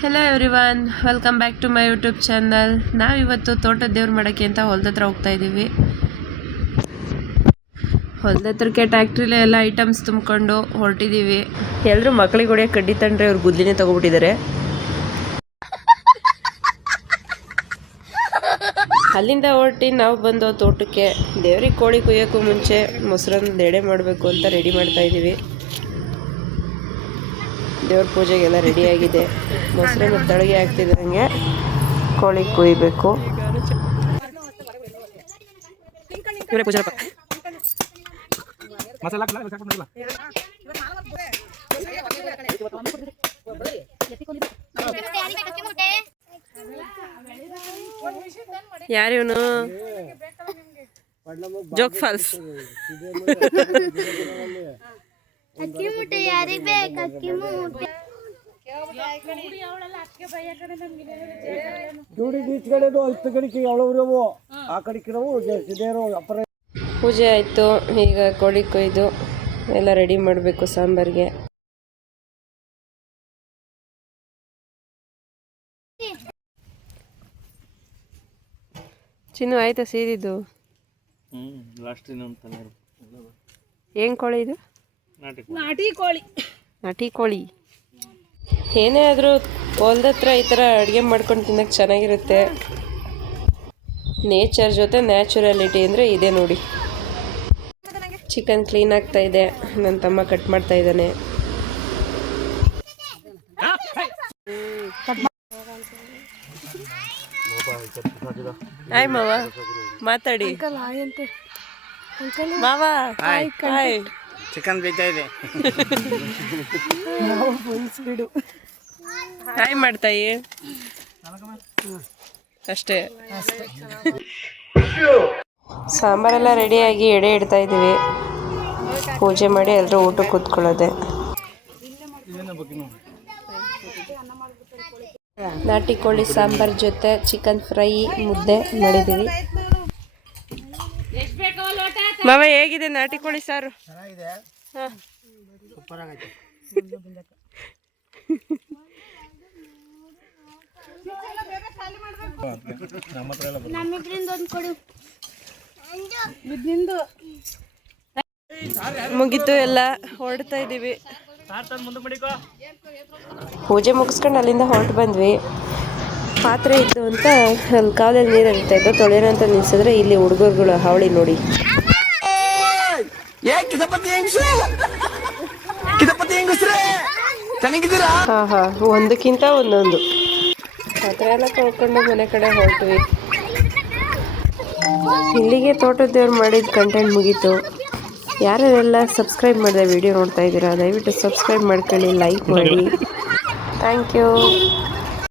Hello everyone, welcome back to my YouTube channel. ನಾವಿವತ್ತು ತೋಟದ ದೇವ್ರು ಮಾಡೋಕ್ಕೆ ಅಂತ ಹೊಲದ ಹತ್ರ ಹೋಗ್ತಾ ಇದ್ದೀವಿ. ಹೊಲದ ಹತ್ರಕ್ಕೆ ಟ್ಯಾಕ್ಟ್ರಿಲೆ ಎಲ್ಲ ಐಟಮ್ಸ್ ತುಂಬಿಕೊಂಡು ಹೊರಟಿದ್ದೀವಿ. ಎಲ್ಲರೂ ಮಕ್ಕಳಿಗೆ ಹೊಡೆಯೋ ಕಡ್ಡಿ ತಂಡ್ರೆ ಅವ್ರು ಗುದ್ಲಿನೇ ತಗೊಬಿಟ್ಟಿದ್ದಾರೆ. ಅಲ್ಲಿಂದ ಹೊರಟಿ ನಾವು ಬಂದು ತೋಟಕ್ಕೆ ದೇವ್ರಿಗೆ ಕೋಳಿ ಕುಯ್ಯೋಕ್ಕೂ ಮುಂಚೆ ಮೊಸರನ್ನ ಎಡೆ ಮಾಡಬೇಕು ಅಂತ ರೆಡಿ ಮಾಡ್ತಾ ಇದ್ದೀವಿ. ದೇವ್ರ ಪೂಜೆಗೆಲ್ಲ ರೆಡಿಯಾಗಿದೆ. ಮೊಸರನ್ನು ತಳಗೆ ಹಾಕ್ತಿದ್ದಂಗೆ ಕೋಳಿ ಕುಯ್ಬೇಕು. ಯಾರಿವನು? ಜೋಗ್ ಫಾಲ್ಸ್. ಅಕ್ಕಿ ಮುಟ್ಟೆ ಯಾರಿಗೆ ಬೇಕು? ಅಕ್ಕಿ ಮುಟ್ಟೆ ಪೂಜೆ ಆಯಿತು. ಈಗ ಕೋಳಿ ಕೊಯ್ದು ಎಲ್ಲ ರೆಡಿ ಮಾಡಬೇಕು ಸಾಂಬಾರಿಗೆ. ಚಿನ್ನು ಆಯ್ತಾ ಸೀದಿದ್ದು? ಏನು ಕೋಳಿ ಇದು? ನಾಟಿ ಕೋಳಿ. ಏನೇ ಆದರೂ ಹೊಲ್ದ ಹತ್ರ ಈ ಥರ ಅಡುಗೆ ಮಾಡ್ಕೊಂಡು ತಿನ್ನೋಕ್ಕೆ ಚೆನ್ನಾಗಿರುತ್ತೆ. ನೇಚರ್ ಜೊತೆ ನ್ಯಾಚುರಾಲಿಟಿ ಅಂದರೆ ಇದೆ ನೋಡಿ. ಚಿಕನ್ ಕ್ಲೀನ್ ಆಗ್ತಾ ಇದೆ, ನನ್ನ ತಮ್ಮ ಕಟ್ ಮಾಡ್ತಾ ಇದ್ದಾನೆ. ಹಾಯ್ ಮಾವ, ಮಾತಾಡಿ. ಮಾವ ಹಾಯ್. ಚಿಕನ್ ಬೇಯ್ತಾ ಇದೆ. ಹಾಯ್ ಮಾಡ್ತಾಯಿ ಅಷ್ಟೇ. ಸಾಂಬಾರೆಲ್ಲ ರೆಡಿಯಾಗಿ ಎಡೆ ಇಡ್ತಾ ಇದ್ದೀವಿ. ಪೂಜೆ ಮಾಡಿ ಎಲ್ಲರೂ ಊಟಕ್ಕೆ ಕೂತ್ಕೊಳ್ಳೋದೆ. ನಾಟಿ ಕೋಳಿ ಸಾಂಬಾರ್ ಜೊತೆ ಚಿಕನ್ ಫ್ರೈ, ಮುದ್ದೆ ಮಾಡಿದ್ದೀವಿ. ಮಾವ ಹೇಗಿದೆ ನಾಟಿ ಕೋಳಿ ಸಾರು? ಹಾಂ, ಸೂಪರ್ ಆಗೈತೆ. ಮುಗೀತು, ಎಲ್ಲ ಹೊರಡ್ತಾ ಇದ್ದೀವಿ. ಪೂಜೆ ಮುಗಿಸ್ಕೊಂಡು ಅಲ್ಲಿಂದ ಹೊರಟು ಬಂದ್ವಿ. ಪಾತ್ರೆ ಇತ್ತು ಅಂತ ಅಲ್ಲಿ ಕಾಲಲ್ಲಿ ನೀರು ಹರಿತಾ ಇದ್ದು, ತೊಳೆಯೋಣ ಅಂತ ನಿಲ್ಸಿದ್ರೆ ಇಲ್ಲಿ ಹುಡುಗರುಗಳು ಹಾವಳಿ ನೋಡಿ. ಹಾ ಹಾ, ಒಂದಕ್ಕಿಂತ ಒಂದೊಂದು ಪಾತ್ರೆ ಎಲ್ಲ ತೊಳ್ಕೊಂಡು ಮನೆ ಕಡೆ ಹೊರಟ್ವಿ. ಇಲ್ಲಿಗೆ ತೋಟದ ದೇವ್ರು ಮಾಡಿದ ಕಂಟೆಂಟ್ ಮುಗೀತು. ಯಾರೆಲ್ಲ ಸಬ್ಸ್ಕ್ರೈಬ್ ಮಾಡಿದೆ ವಿಡಿಯೋ ನೋಡ್ತಾ ಇದ್ದೀರಾ, ದಯವಿಟ್ಟು ಸಬ್ಸ್ಕ್ರೈಬ್ ಮಾಡ್ಕೊಳ್ಳಿ, ಲೈಕ್ ಮಾಡಿ. Thank you.